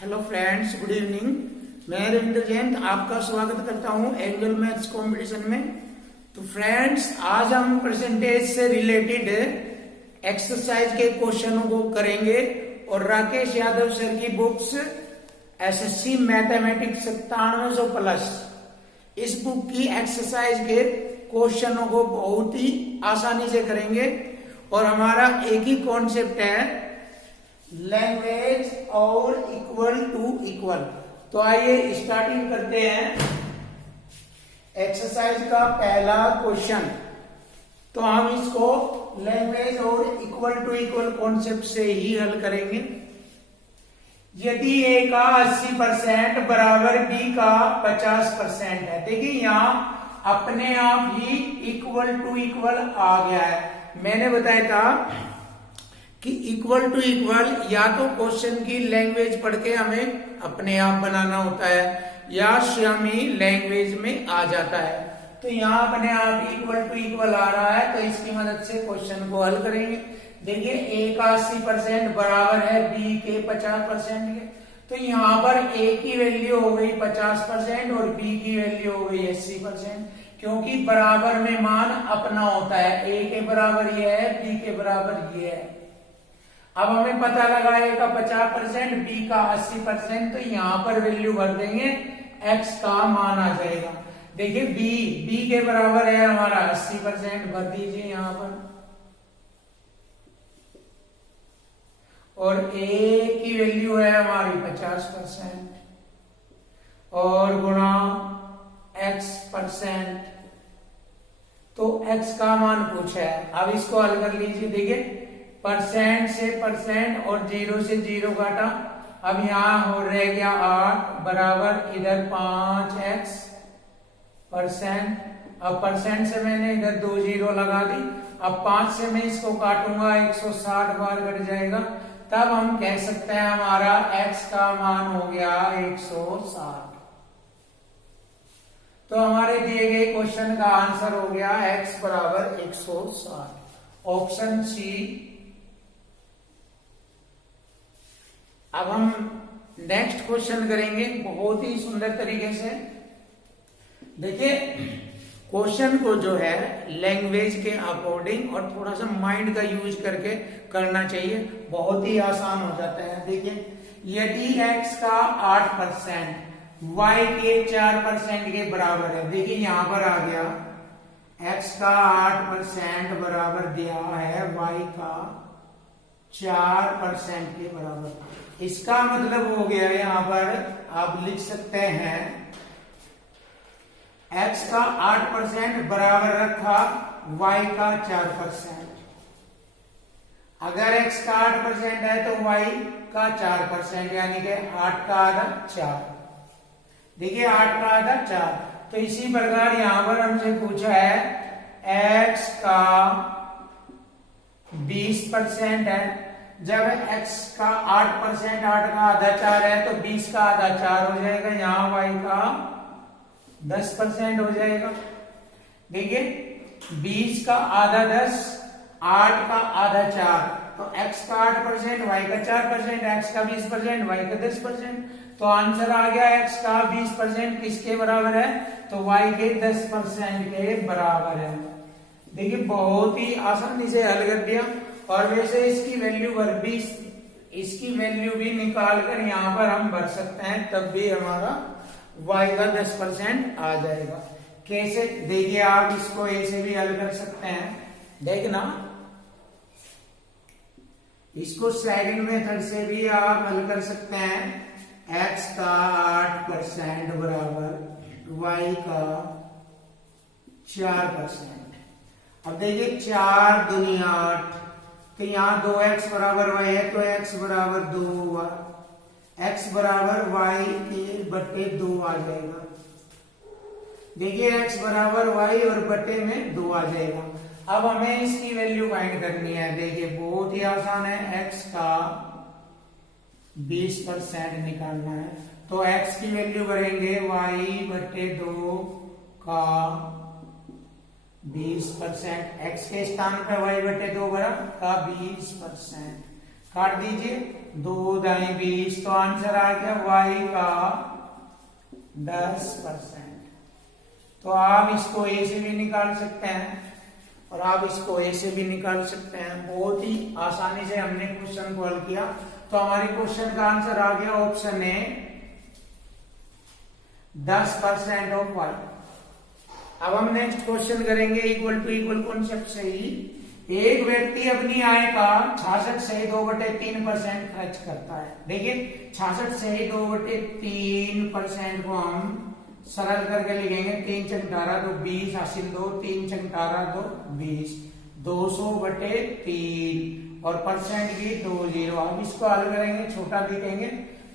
Hello friends, good evening. मैं रविंद्र जैन आपका स्वागत करता हूं एंगल मैथ्स कंपटीशन में। तो फ्रेंड्स, आज हम परसेंटेज से रिलेटेड एक्सरसाइज के क्वेश्चनों को करेंगे और राकेश यादव सर की बुक्स एसएससी मैथमेटिक्स 9700 प्लस, इस बुक की एक्सरसाइज के क्वेश्चनों को बहुत ही आसानी से करेंगे। और हमारा एक ही कॉन्सेप्ट है, लैंग्वेज और इक्वल टू इक्वल। तो आइए स्टार्टिंग करते हैं एक्सरसाइज का पहला क्वेश्चन। तो हम इसको लैंग्वेज और इक्वल टू इक्वल कॉन्सेप्ट से ही हल करेंगे। यदि ए का 80% बराबर बी का 50% है। देखिए यहाँ अपने आप ही इक्वल टू इक्वल आ गया है। मैंने बताया था कि इक्वल टू इक्वल या तो क्वेश्चन की लैंग्वेज पढ़ के हमें अपने आप बनाना होता है या स्वयं ही लैंग्वेज में आ जाता है। तो यहाँ अपने आप इक्वल टू इक्वल आ रहा है, तो इसकी मदद से क्वेश्चन को हल करेंगे। देखिए ए का 80% बराबर है बी के 50% के। तो यहाँ पर ए की वैल्यू हो गई 50% और बी की वैल्यू हो गई 80%, क्योंकि बराबर में मान अपना होता है। ए के बराबर ये है, बी के बराबर ये है। अब हमें पता लगा ए का 50%, बी का 80%, तो यहां पर वैल्यू भर देंगे, एक्स का मान आ जाएगा। देखिए बी के बराबर है हमारा 80%, भर दीजिए यहां पर। और ए की वैल्यू है हमारी 50% और गुणा x%, तो x का मान पूछा है। अब इसको हल कर लीजिए। देखिए परसेंट से परसेंट और 0 से 0 काटा। अब यहाँ हो रह गया 8 बराबर इधर 5x%। अब परसेंट से मैंने इधर 2 0 लगा दी। अब 5 से मैं इसको काटूंगा, 160 बार कट जाएगा। तब हम कह सकते हैं हमारा x का मान हो गया 160। तो हमारे दिए गए क्वेश्चन का आंसर हो गया x बराबर 160, ऑप्शन सी। अब हम नेक्स्ट क्वेश्चन करेंगे बहुत ही सुंदर तरीके से। देखिए क्वेश्चन को जो है लैंग्वेज के अकॉर्डिंग और थोड़ा सा माइंड का यूज करके करना चाहिए, बहुत ही आसान हो जाता है। देखिए यदि x का 8% y के 4% के बराबर है। देखिए यहां पर आ गया x का 8% बराबर दिया है y का 4% के बराबर। इसका मतलब हो गया यहां पर आप लिख सकते हैं x का 8% बराबर रखा y का 4%। अगर x का 8% है तो y का 4%, यानी कि 8 का आधा 4। देखिए 8 का आधा 4। तो इसी प्रकार यहां पर हमसे पूछा है x का 20% है। जब x का 8%, 8 का आधा 4 है, तो 20 का आधा 4 हो जाएगा। यहाँ y का 10% हो जाएगा। देखिए 20 का आधा 10, 8 का आधा 4, तो x का 8%, y का 4%, x का 20%, y का 10%। तो आंसर आ गया x का 20% किसके बराबर है, तो y के 10% के बराबर है। देखिए बहुत ही आसानी से हल कर दिया। और वैसे इसकी वैल्यू भी निकाल कर यहाँ पर हम भर सकते हैं, तब भी हमारा y का 10% आ जाएगा। कैसे, देखिए आप इसको ऐसे भी हल कर सकते हैं। देखना, इसको सेकंड मेथड से भी आप हल कर सकते हैं। x का 8% बराबर y का 4%। अब देखिए 4 दुनिया 8, तो यहाँ 2x बराबर y है, तो x बराबर 2, x बराबर y के बट्टे 2 आ जाएगा। देखिए x बराबर y और बट्टे में 2 आ जाएगा। अब हमें इसकी वैल्यू फाइंड करनी है। देखिए बहुत ही आसान है, x का 20% निकालना है। तो x की वैल्यू करेंगे y बट्टे 2 का 20%, x के स्थान पर y बटे 2 का 20%। काट दीजिए, 2 दाई 20, तो आंसर आ गया y का 10%। तो आप इसको a से भी निकाल सकते हैं और आप इसको a से भी निकाल सकते हैं। बहुत ही आसानी से हमने क्वेश्चन को हल किया। तो हमारे क्वेश्चन का आंसर आ गया ऑप्शन ए, 10% ऑफ y। अब हम नेक्स्ट क्वेश्चन करेंगे इक्वल टू इक्वल कॉन्सेप्ट से ही। एक व्यक्ति अपनी आय का 66 से 2/3% खर्च करता है। देखिए 66 से 2/3% को हम सरल करके लिखेंगे, 3 × 18 तो 20, हासिल 2, 3 × 18 तो 20, 200/3 और परसेंट की 20। अब इसको हल करेंगे, छोटा लिखेंगे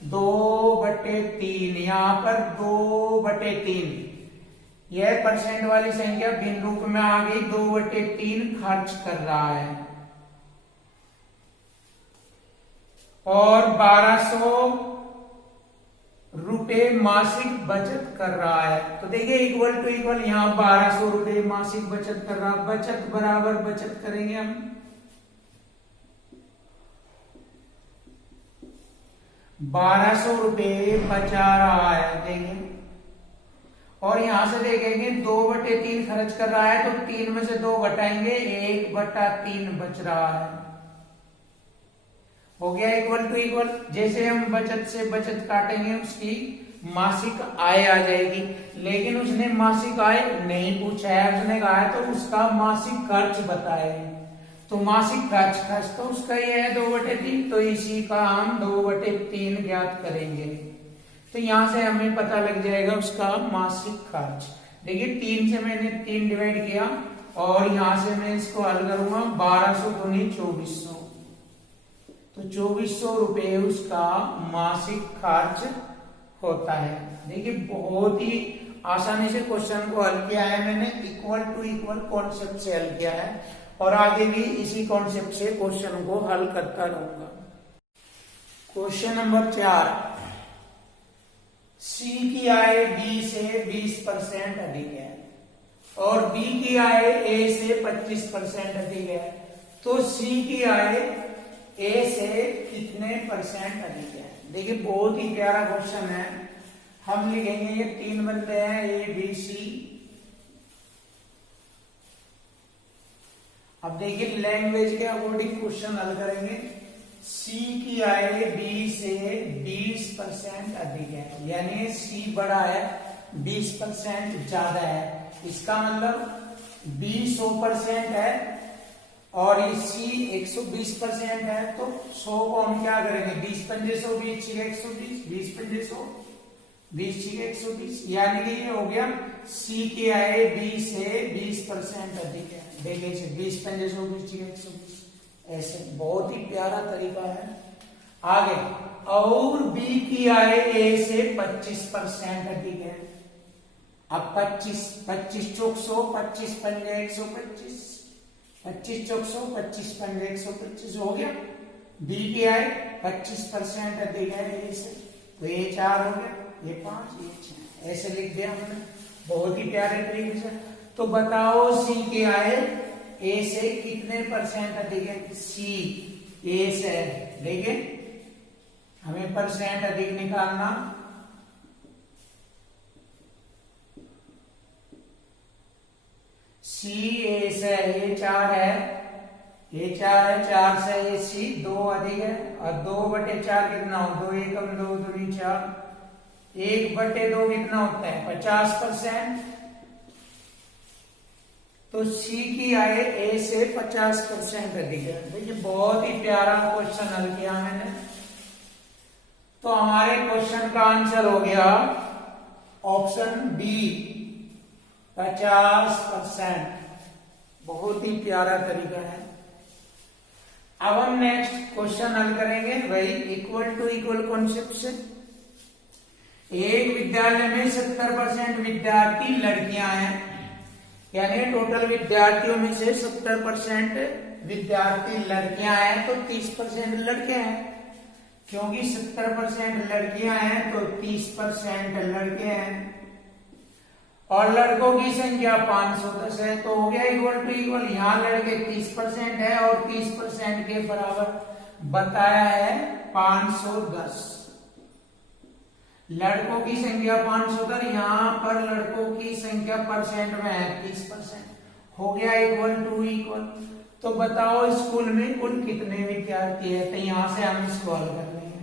2/3, यहाँ पर 2/3, यह परसेंट वाली संख्या भिन्न रूप में आ गई, 2/3 खर्च कर रहा है और 1200 रुपए मासिक बचत कर रहा है। तो देखिए इक्वल टू इक्वल, यहां 1200 रुपए मासिक बचत कर रहा है, बचत बराबर बचत करेंगे हम, 1200 रुपए बचा रहा है। देखिए और यहां से देखेंगे 2/3 खर्च कर रहा है, तो 3 में से 2 घटाएंगे, 1/3 बच रहा है। हो गया इक्वल टू इक्वल। जैसे हम बचत से बचत काटेंगे उसकी मासिक आय आ जाएगी, लेकिन उसने मासिक आय नहीं पूछा है, उसने कहा है तो उसका मासिक खर्च बताए। तो मासिक खर्च तो उसका ये है 2/3, तो इसी का हम 2/3 ज्ञात करेंगे। तो यहां से हमें पता लग जाएगा उसका मासिक खर्च। देखिए 3 से मैंने 3 डिवाइड किया और यहां से मैं इसको हल करूंगा, 1200 दूनी 2400, तो 2400 रुपए उसका मासिक खर्च होता है। देखिए बहुत ही आसानी से क्वेश्चन को हल किया है मैंने, इक्वल टू इक्वल कॉन्सेप्ट से हल किया है और आगे भी इसी कॉन्सेप्ट से क्वेश्चन को हल करता रहूंगा। क्वेश्चन नंबर 4, सी की आय डी से 20% अधिक है और बी की आय ए से 25% अधिक है, तो सी की आय ए से कितने परसेंट अधिक है। देखिए बहुत ही प्यारा क्वेश्चन है। हम लिखेंगे ये 3 बंदे हैं, ए बी सी। अब देखिए लैंग्वेज के अकॉर्डिंग क्वेश्चन हल करेंगे। सी की आय बी से 20% अधिक है, यानी सी बड़ा है, 20% ज्यादा है। इसका मतलब बी 100% है और सी 120% है, तो 100 को हम क्या करेंगे, 20 पंजे 100, 20 छिके 120, 20 पंजे 100, 20 छिके 120, यानी कि ये हो गया सी की आय बी से 20% अधिक है। देखिए 20 पंजे 100, 20 छिके 120, ऐसे बहुत ही प्यारा तरीका है। आगे, और बी की आय ए से 25% अधिक है। अब 25 चौक 100, 25 पंजे 125, 25 चौक 100, 25 पंजे 125 हो गया। बी की आय 25% अधिक है ए से, तो ये 4 हो गया, ये 5, ये 6, ऐसे लिख दिया हमने बहुत ही प्यारे तरीके से। तो बताओ सी की आय ए से कितने परसेंट अधिक है। सी ए से, देखिए हमें परसेंट अधिक निकालना। सी ए से, ये 4 है, ये 4 है, 4 से ये सी 2 अधिक है और 2/4 कितना हो, 2 एकम 2 दूनी 4, 1/2 कितना होता है 50%। तो सी की आय ए से 50% अधिक है। देखिए बहुत ही प्यारा क्वेश्चन हल किया मैंने। तो हमारे क्वेश्चन का आंसर हो गया ऑप्शन बी, 50%। बहुत ही प्यारा तरीका है। अब हम नेक्स्ट क्वेश्चन हल करेंगे वही इक्वल टू इक्वल कॉन्सेप्ट से। एक विद्यालय में 70% विद्यार्थी लड़कियां हैं, यानी टोटल विद्यार्थियों में से 70% विद्यार्थी लड़कियां हैं, तो 30% लड़के हैं। क्योंकि 70% लड़कियां हैं तो 30% लड़के हैं और लड़कों की संख्या 510 है। तो हो गया इक्वल टू इक्वल, यहाँ लड़के 30% है और 30% के बराबर बताया है 510। लड़कों की संख्या 510, यहां पर लड़कों की संख्या परसेंट में है 30%, हो गया इक्वल टू इक्वल। तो बताओ स्कूल में कुल कितने विद्यार्थी है, तो यहां से हम इसको हल कर लेंगे।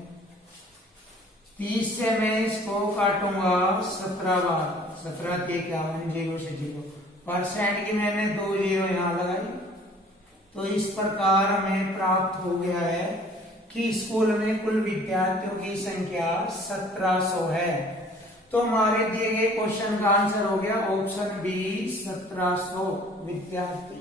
30 से मैं इसको काटूंगा 17 बार, 17 के 51, 0 से 0, परसेंट की मैंने 2 जीरो यहां लगाई। तो इस प्रकार हमें प्राप्त हो गया है कि स्कूल में कुल विद्यार्थियों की संख्या 1700 है। तो हमारे दिए गए क्वेश्चन का आंसर हो गया ऑप्शन बी 1700 विद्यार्थी।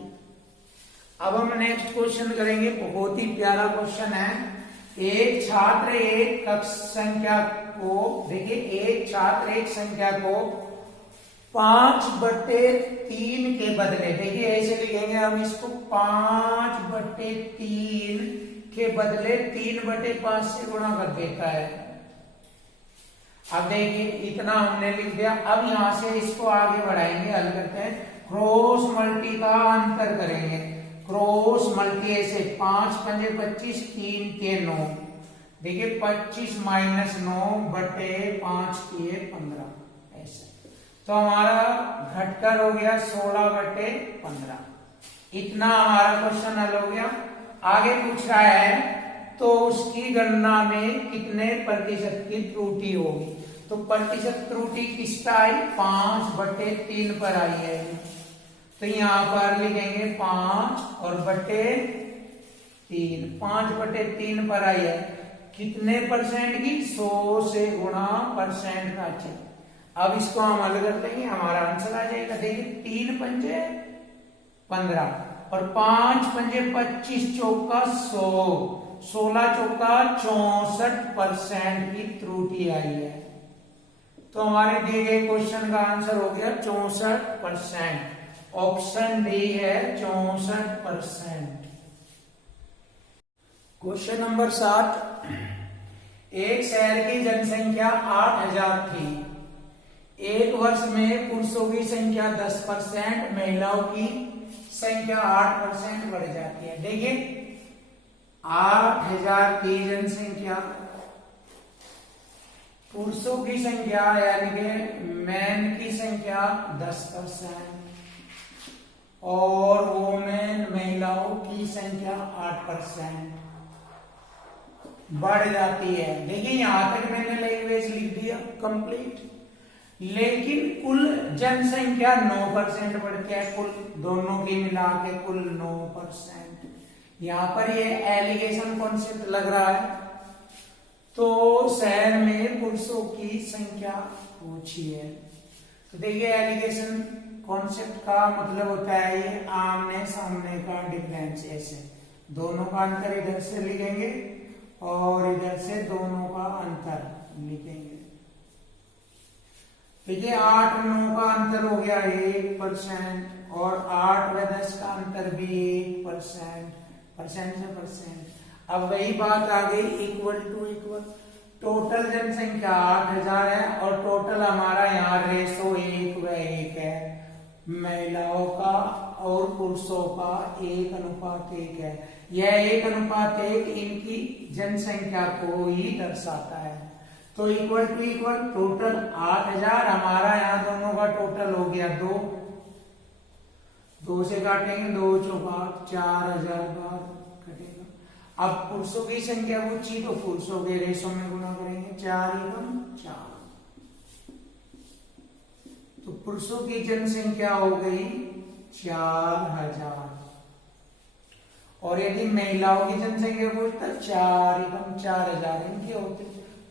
अब हम नेक्स्ट क्वेश्चन करेंगे, बहुत ही प्यारा क्वेश्चन है। एक छात्र एक संख्या को, देखिए एक छात्र एक संख्या को 5/3 के बदले, देखिए ऐसे लिखेंगे हम इसको, 5/3 के बदले 3/5 से गुणा कर देता है। अब देखिए इतना हमने लिख दिया। अब यहां से इसको आगे बढ़ाएंगे, हल करते हैं। क्रॉस मल्टी का अंतर करेंगे, क्रॉस मल्टी ऐसे 5 पंजे 25, 3 के 9, देखिए 25 माइनस 9/5 के 15, ऐसे। तो हमारा घटकर हो गया 16/15। इतना हमारा क्वेश्चन हल हो गया। आगे पूछ रहा है तो उसकी गणना में कितने प्रतिशत की त्रुटि होगी। तो प्रतिशत त्रुटि किसका आई, 5/3 पर आई है। तो यहां पर लिखेंगे 5 और बटे 3, 5/3 पर आई है। कितने परसेंट की, 100 से गुणा परसेंट का चिन्ह। अब इसको हम हल करते हैं, हमारा आंसर आ जाएगा। देखिए 3 पंजे 15 और 5 पंजे 25, चौका 100, 16 चौका 64% की त्रुटि आई है। तो हमारे दिए गए क्वेश्चन का आंसर हो गया 64%। ऑप्शन डी है 64%। क्वेश्चन नंबर 7, एक शहर की जनसंख्या 8000 थी। एक वर्ष में पुरुषों की संख्या 10%, महिलाओं की संख्या 8% बढ़ जाती है। देखिए 8000 की जनसंख्या, पुरुषों की संख्या यानी कि मैन की संख्या 10% और वोमेन महिलाओं की संख्या 8% बढ़ जाती है। देखिए यहां तक मैंने लैंग्वेज लिख दिया कंप्लीट, लेकिन कुल जनसंख्या 9% बढ़ती है, कुल दोनों की मिला के कुल 9%। यहां पर ये एलिगेशन कॉन्सेप्ट लग रहा है। तो शहर में पुरुषों की संख्या पूछी है। तो देखिए एलिगेशन कॉन्सेप्ट का मतलब होता है ये आमने सामने का डिफरेंस, ऐसे दोनों का अंतर इधर से लिखेंगे और इधर से दोनों का अंतर लिखेंगे। देखिए 8 और 9 का अंतर हो गया 1% और 8 व 10 का अंतर भी 1%, परसेंट से परसेंट। अब वही बात आ गई इक्वल टू इक्वल। टोटल जनसंख्या 8000 है और टोटल हमारा यहाँ रेशो 1:1 है, महिलाओं का और पुरुषों का 1:1 है। यह 1:1 इनकी जनसंख्या को ही दर्शाता है। तो इक्वल टू इक्वल, टोटल 8000, हमारा यहाँ दोनों का टोटल हो गया 2, 2 से काटेंगे 2 चौका 4000 बार कटेगा। अब पुरुषों की संख्या पूछी तो पुरुषों के रेशो में गुना करेंगे, 4 × 4। तो पुरुषों की जनसंख्या हो गई 4000 और यदि महिलाओं की जनसंख्या पूछता 4 × 4000 इनके होते,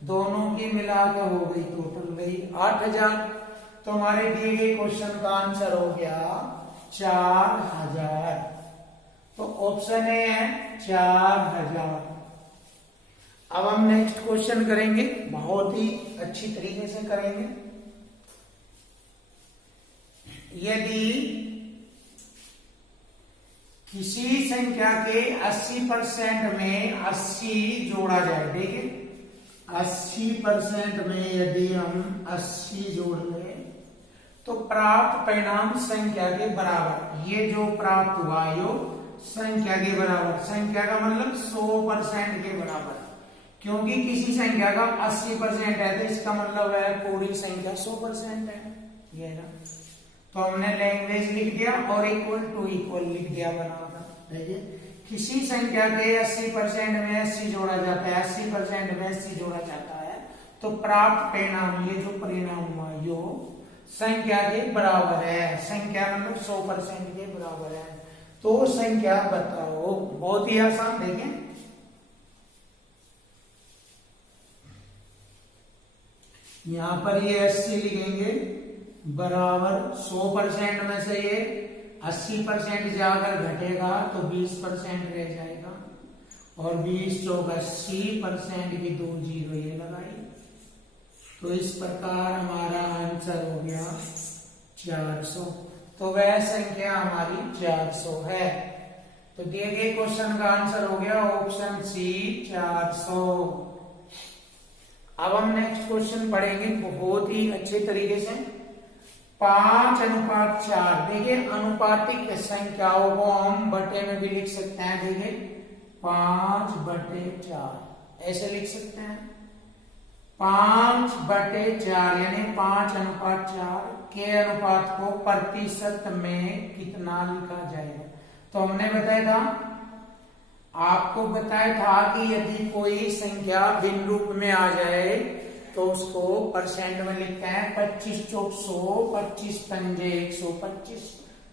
दोनों की मिला के हो गई टोटल गई 8000। तो हमारे दिए गए क्वेश्चन का आंसर हो गया 4000। तो ऑप्शन ए है 4000। अब हम नेक्स्ट क्वेश्चन करेंगे, बहुत ही अच्छी तरीके से करेंगे। यदि किसी संख्या के 80% में 80 जोड़ा जाए, देखिए 80% में यदि हम 80 जोड़ लें तो प्राप्त परिणाम संख्या के बराबर, ये जो प्राप्त हुआ यो संख्या के बराबर। संख्या का मतलब 100% के बराबर, क्योंकि किसी संख्या का 80% है तो इसका मतलब है पूरी संख्या 100% है। ये ना, तो हमने लैंग्वेज लिख दिया और इक्वल टू इक्वल लिख दिया बनाकर। देखिए, किसी संख्या के 80% में 80 जोड़ा जाता है, 80% में 80 जोड़ा जाता है, तो प्राप्त परिणाम, ये जो परिणाम हुआ यो संख्या के बराबर है। संख्या मतलब 100% के बराबर है। तो संख्या बताओ। बहुत ही आसान। देखें, यहां पर ये 80 लिखेंगे बराबर 100% में से ये 80% जाकर घटेगा तो 20% रह जाएगा, और 20 चौक 80% की 2 जीरो ये लगाई। तो इस प्रकार हमारा आंसर हो गया 400। तो वह संख्या हमारी 400 है। तो दिए गए क्वेश्चन का आंसर हो गया ऑप्शन सी 400। अब हम नेक्स्ट क्वेश्चन पढ़ेंगे बहुत ही अच्छे तरीके से। 5:4। देखिए, अनुपातिक संख्याओं को हम बटे में भी लिख सकते हैं। देखिए, 5/4 ऐसे लिख सकते हैं। 5/4 यानी 5:4 के अनुपात को प्रतिशत में कितना लिखा जाएगा। तो हमने बताया था, आपको बताया था कि यदि कोई संख्या भिन्न रूप में आ जाए तो उसको परसेंट में लिखते हैं। 25 चौक 100, 25 पंजे 125,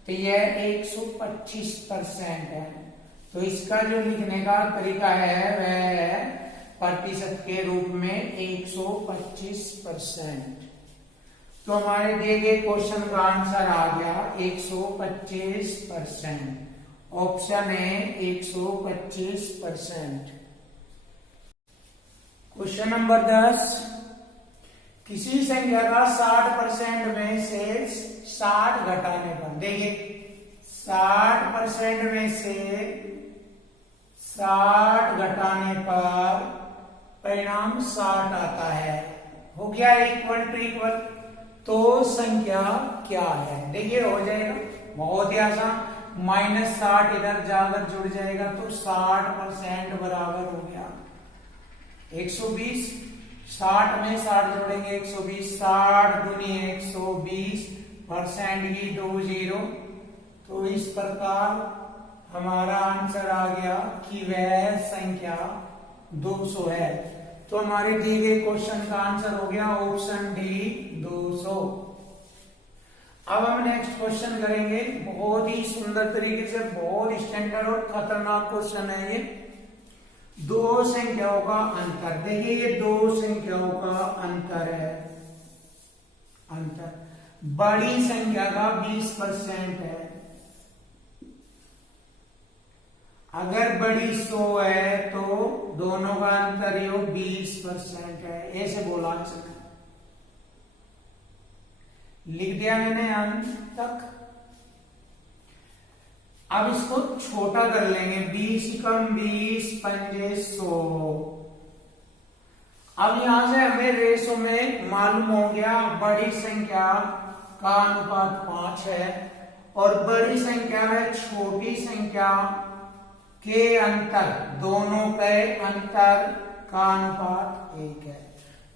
तो यह 125% है। तो इसका जो लिखने का तरीका है वह है प्रतिशत के रूप में 125%। तो हमारे दिए गए क्वेश्चन का आंसर आ गया 125%। ऑप्शन है 125%। Question number 10। किसी संख्या का 60% में से 60 घटाने पर, देखिए 60% में से 60 घटाने पर परिणाम 60 आता है। हो गया इक्वल टू इक्वल। तो संख्या क्या है? देखिए, हो जाएगा बहुत ही आसान। -60 इधर जाकर जुड़ जाएगा तो 60% बराबर हो गया 120। 60 में 60 जोड़ेंगे 120, 60 दूनी 120% की 2 जीरो। तो इस प्रकार हमारा आंसर आ गया कि वह संख्या 200 है। तो हमारे दिए गए क्वेश्चन का आंसर हो गया ऑप्शन डी 200। अब हम नेक्स्ट क्वेश्चन करेंगे बहुत ही सुंदर तरीके से, बहुत स्टैंडर्ड और खतरनाक क्वेश्चन है ये। दो संख्याओं का अंतर। देखिए, ये दो संख्याओं का अंतर है। अंतर बड़ी संख्या का 20% है। अगर बड़ी 100 है तो दोनों का अंतर योग 20% है। ऐसे बोला सकते, लिख दिया मैंने अंत तक। अब इसको छोटा कर लेंगे। 20 कम 20 पंजे 100। अब यहां से हमें रेशो में मालूम हो गया बड़ी संख्या का अनुपात 5 है और बड़ी संख्या है छोटी संख्या के अंतर, दोनों के अंतर का अनुपात 1 है।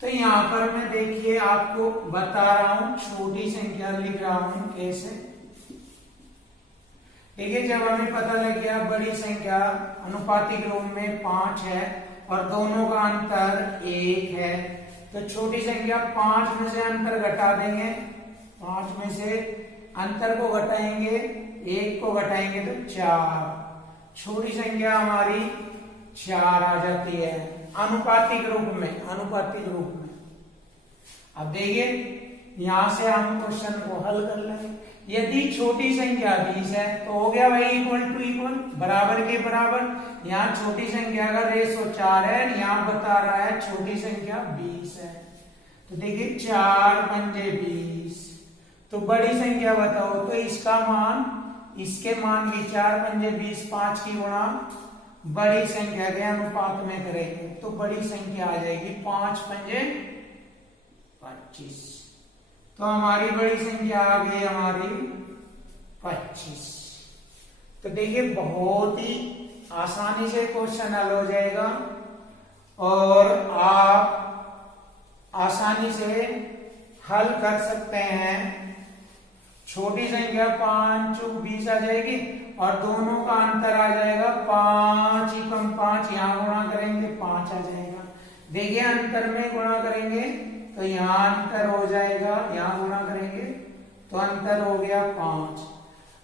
तो यहां पर मैं देखिए आपको बता रहा हूं, छोटी संख्या लिख रहा हूं कैसे। देखिए, जब हमें पता लग गया बड़ी संख्या अनुपातिक रूप में 5 है और दोनों का अंतर 1 है, तो छोटी संख्या 5 में से अंतर घटा देंगे। 5 में से अंतर को घटाएंगे, 1 को घटाएंगे तो 4। छोटी संख्या हमारी 4 आ जाती है अनुपातिक रूप में। अनुपातिक रूप में अब देखिए, यहां से हम क्वेश्चन को हल कर लेंगे। यदि छोटी संख्या 20 है तो हो गया भाई इक्वल टू इक्वल, बराबर के बराबर। यहाँ छोटी संख्या का रेशो 4 है, यहाँ बता रहा है छोटी संख्या 20 है। तो देखिए 4 पंजे 20। तो बड़ी संख्या बताओ, तो इसका मान, इसके मान की 4 पंजे 20, 5 की गुणा बड़ी संख्या के अनुपात में करेंगे तो बड़ी संख्या आ जाएगी 5 पंजे 25। तो हमारी बड़ी संख्या आ गई हमारी 25। तो देखिए बहुत ही आसानी से क्वेश्चन हल हो जाएगा और आप आसानी से हल कर सकते हैं। छोटी संख्या 5 चौक 20 आ जाएगी और दोनों का अंतर आ जाएगा 5 एकम 5, यहां गुणा करेंगे 5 आ जाएगा। देखिए अंतर में गुणा करेंगे तो यहां अंतर हो जाएगा, यहां गुणा करेंगे तो अंतर हो गया 5।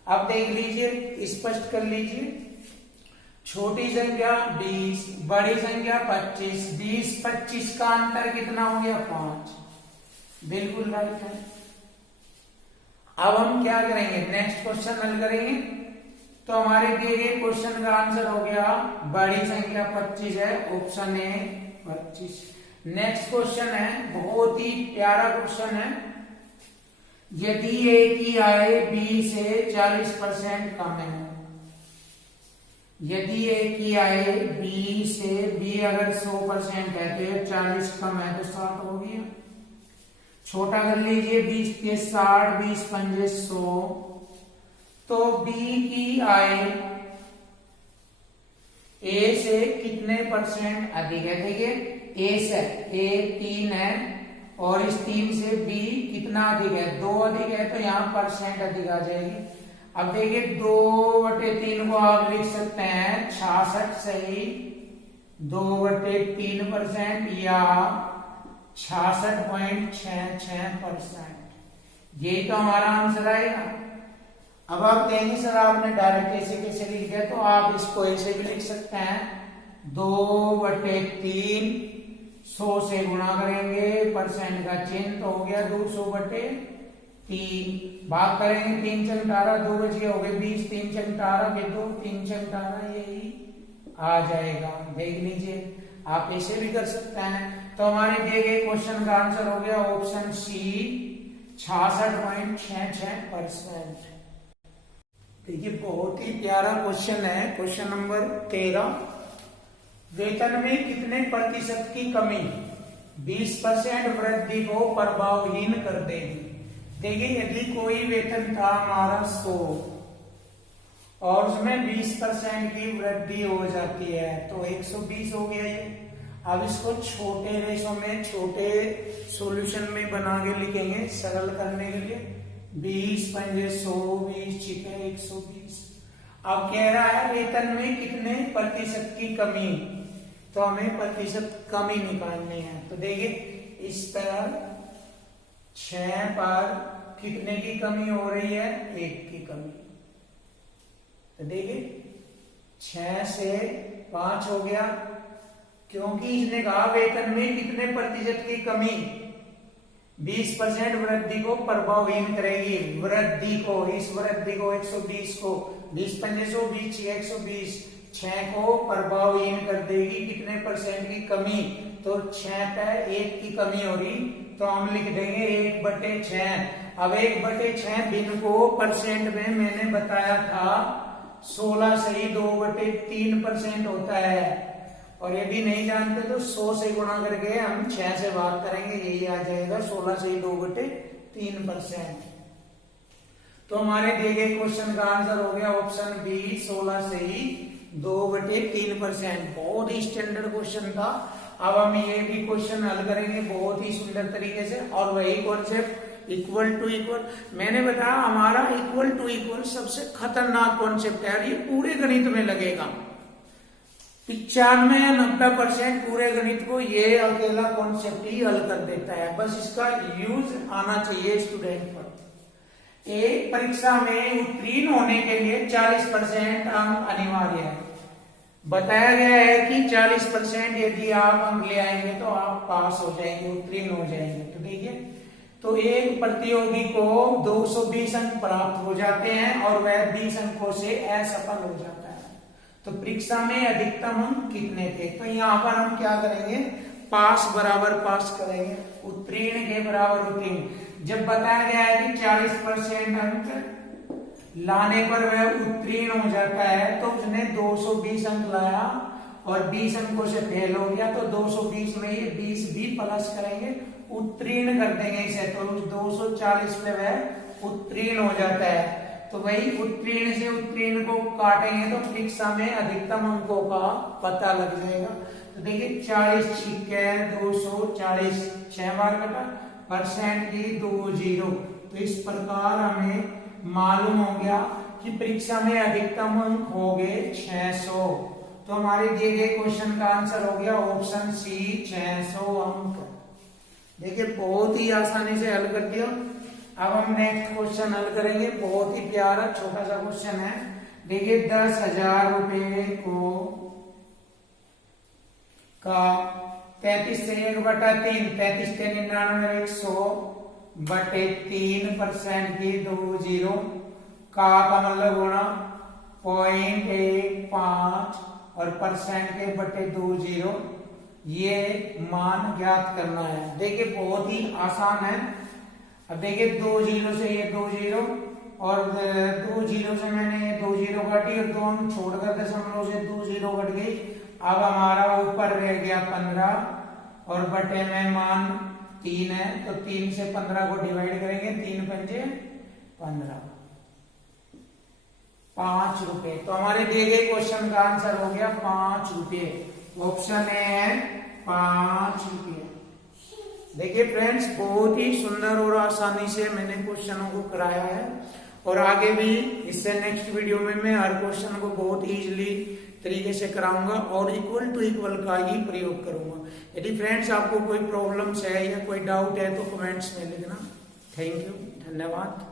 अब देख लीजिए, स्पष्ट कर लीजिए, छोटी संख्या 20, बड़ी संख्या 25, 20 25 का अंतर कितना हो गया 5, बिल्कुल राइट है। अब हम क्या करेंगे, नेक्स्ट क्वेश्चन हल करेंगे। तो हमारे दिए गए क्वेश्चन का आंसर हो गया बड़ी संख्या 25 है, ऑप्शन ए 25। नेक्स्ट क्वेश्चन है, बहुत ही प्यारा क्वेश्चन है। यदि ए की आय बी से 40% कम है, यदि ए की आय बी से, बी अगर 100% है तो 40 कम है तो 60 हो गया। छोटा कर लीजिए, 20 के 60, 20 पंजे 100, तो बी की आय ए से कितने परसेंट अधिक है। देखिए ए से, ए 3 है और इस 3 से बी कितना अधिक है, 2 अधिक है, तो यहाँ परसेंट अधिक आ जाएगी। अब देखिए 2/3 को आप लिख सकते हैं 66 सही, 2/3% या 66.66%, यही तो हमारा आंसर आएगा। अब आप कहेंगे सर आपने डायरेक्ट ऐसे कैसे लिख दिया, तो आप इसको ऐसे भी लिख सकते हैं, 2/3 100 से गुणा करेंगे, परसेंट का चिन्ह तो हो गया 200/3, भाग करेंगे 3 चंग 18, 2 बच गए हो गए 20, 3 चंग 18 के 2, 3 चंग 18, यही आ जाएगा। देख लीजिए, आप ऐसे भी कर सकते हैं। तो हमारे दिए गए क्वेश्चन का आंसर हो गया ऑप्शन सी 66.66%। देखिए बहुत ही प्यारा क्वेश्चन है, क्वेश्चन नंबर 13। वेतन में कितने प्रतिशत की कमी 20% वृद्धि को प्रभावहीन कर देगी। देखिए यदि कोई वेतन था हमारा 100 और उसमें 20% की वृद्धि हो जाती है तो 120 हो गया ये। अब इसको छोटे रेशो में, छोटे सॉल्यूशन में बना के लिखेंगे सरल करने के लिए, 20 पंजे 100, 20 छिके 120। अब कह रहा है वेतन में कितने प्रतिशत की कमी, तो हमें प्रतिशत कमी निकालनी है। तो देखिए इस तरह 6 पर कितने की कमी हो रही है, 1 की कमी। तो देखिए 6 से 5 हो गया, क्योंकि इसने कहा वेतन में कितने प्रतिशत की कमी 20% वृद्धि को प्रभावहीन करेगी। वृद्धि को, इस वृद्धि को 120 को 20 पंजे 100, 20 6 120, 6 को प्रभावहीन कर देगी कितने परसेंट की कमी, तो 6 पे 1 की कमी हो रही, तो हम लिख देंगे 1/6। अब 1/6 भिन्न को परसेंट में मैंने बताया था 16 सही 2/3% होता है, और यदि नहीं जानते तो 100 से गुणा करके हम 6 से भाग करेंगे, यही आ जाएगा 16 सही 2/3%। तो हमारे दिए गए क्वेश्चन का आंसर हो गया ऑप्शन बी 16 सही 2/3%। बहुत ही स्टैंडर्ड क्वेश्चन था। अब हम ये भी क्वेश्चन हल करेंगे बहुत ही सुंदर तरीके से, और वही कॉन्सेप्ट इक्वल टू इक्वल। मैंने बताया हमारा इक्वल टू इक्वल सबसे खतरनाक कॉन्सेप्ट है, और ये पूरे गणित में लगेगा। 95 या 90% पूरे गणित को ये अकेला कॉन्सेप्ट ही हल कर देता है, बस इसका यूज आना चाहिए स्टूडेंट पर। एक परीक्षा में उत्तीर्ण होने के लिए 40% अंक अनिवार्य है। बताया गया है कि 40% यदि आप अंक ले आएंगे तो आप पास हो जाएंगे, उत्तीर्ण हो जाएंगे। तो देखिए, तो एक प्रतियोगी को 220 अंक प्राप्त हो जाते हैं और वह 20 अंकों से असफल हो जाता है। तो परीक्षा में अधिकतम अंक कितने थे, तो यहाँ पर हम क्या करेंगे, पास बराबर पास करेंगे, उत्तीर्ण के बराबर उत्तीर्ण। जब बताया गया है कि 40% अंक लाने पर वह उत्तीर्ण हो जाता है, तो उसने 220 अंक लाया और 20 अंकों से फेल हो गया, तो 220 में ये 20 भी प्लस करेंगे, उत्तीर्ण कर देंगे इसे, तो 240 पे वह उत्तीर्ण हो जाता है। तो वही उत्तीर्ण से उत्तीर्ण को काटेंगे तो परीक्षा में अधिकतम अंकों का पता लग जाएगा। तो देखिए 40 छिक्के 240 6 बार कटा, परसेंट की 20। तो इस प्रकार हमें मालूम हो गया कि परीक्षा में अधिकतम अंक हो गए 600। तो हमारे दिए गए क्वेश्चन का आंसर हो गया ऑप्शन सी 600 अंक। देखिए बहुत ही आसानी से हल कर दिया। अब हम नेक्स्ट क्वेश्चन हल करेंगे, बहुत ही प्यारा छोटा सा क्वेश्चन है। देखिए 10,000 रुपए को का 33 से 1/3 33 से 99 100/3% की 20 का मतलब होना 0.15 और परसेंट के बटे 20, ये मान ज्ञात करना है। देखिए बहुत ही आसान है। अब देखिए 20 से ये 20 और 20 से मैंने ये 20 काटी और 2 अंक छोड़कर दशमलव से 20 कट गई। अब हमारा ऊपर रह गया 15 और बटे में मान 3 है, तो 3 से 15 को डिवाइड करेंगे, 3 पंजे 15, 5 रुपए। तो हमारे दिए गए क्वेश्चन का आंसर हो गया 5 रुपए। ऑप्शन ए है 5 रुपए। देखिए फ्रेंड्स बहुत ही सुंदर और आसानी से मैंने क्वेश्चनों को कराया है और आगे भी इससे नेक्स्ट वीडियो में मैं हर क्वेश्चन को बहुत इजीली तरीके से कराऊंगा और इक्वल टू इक्वल का ही प्रयोग करूंगा। यदि फ्रेंड्स आपको कोई प्रॉब्लम्स है या कोई डाउट है तो कमेंट्स में लिखना। थैंक यू, धन्यवाद।